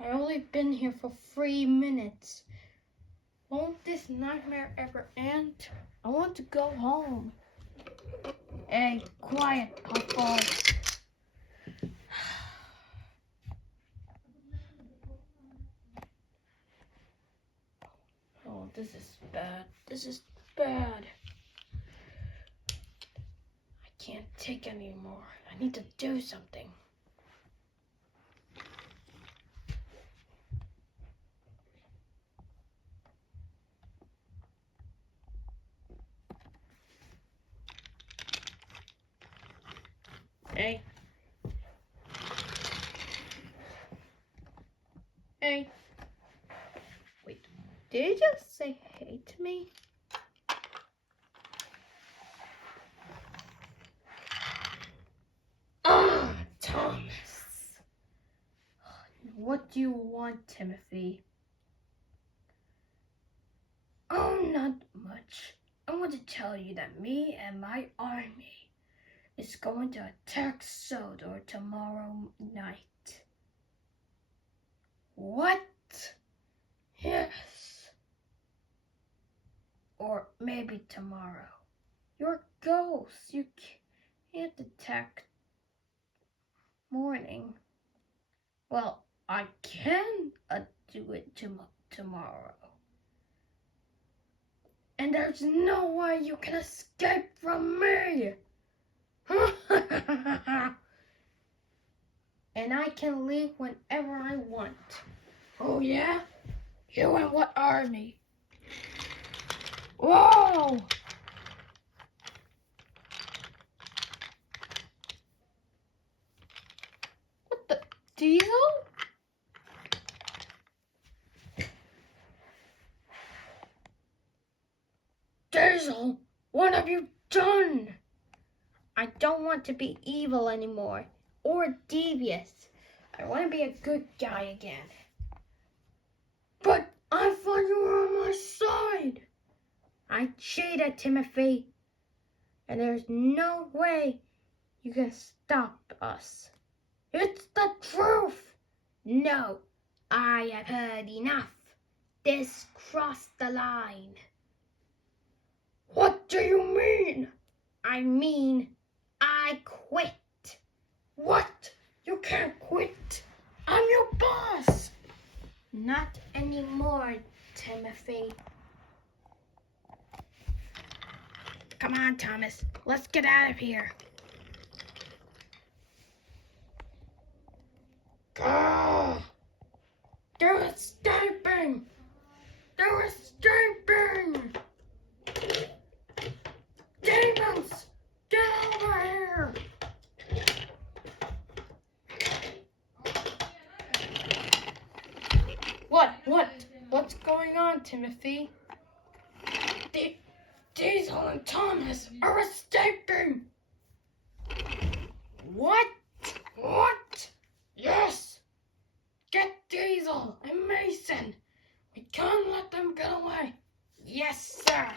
I only been here for 3 minutes. Won't this nightmare ever end? I want to go home. Hey, quiet, Puffball. Oh, this is bad. This is bad. I can't take anymore. I need to do something. Hey. Hey. Wait, did you just say hey to me? Ah, Thomas. What do you want, Timothy? Oh, not much. I want to tell you that me and my army is going to attack Sodor tomorrow night. What? Yes. Or maybe tomorrow. You're ghosts. You can't attack morning. Well, I can do it tomorrow. And there's no way you can escape from me. And I can leave whenever I want. Oh yeah? You and what army? Whoa! What the? Diesel? Diesel, what have you done? I don't want to be evil anymore, or devious. I want to be a good guy again. But I thought you were on my side. I cheated, Timothy. And there's no way you can stop us. It's the truth. No, I have heard enough. This crossed the line. What do you mean? I mean, I quit. What? You can't quit. I'm your boss. Not anymore, Timothy. Come on, Thomas. Let's get out of here. Go! They're escaping! They're escaping! Demons! Get over here! What's going on, Timothy? Diesel and Thomas are escaping! What? What? Yes! Get Diesel and Mason! We can't let them get away! Yes, sir!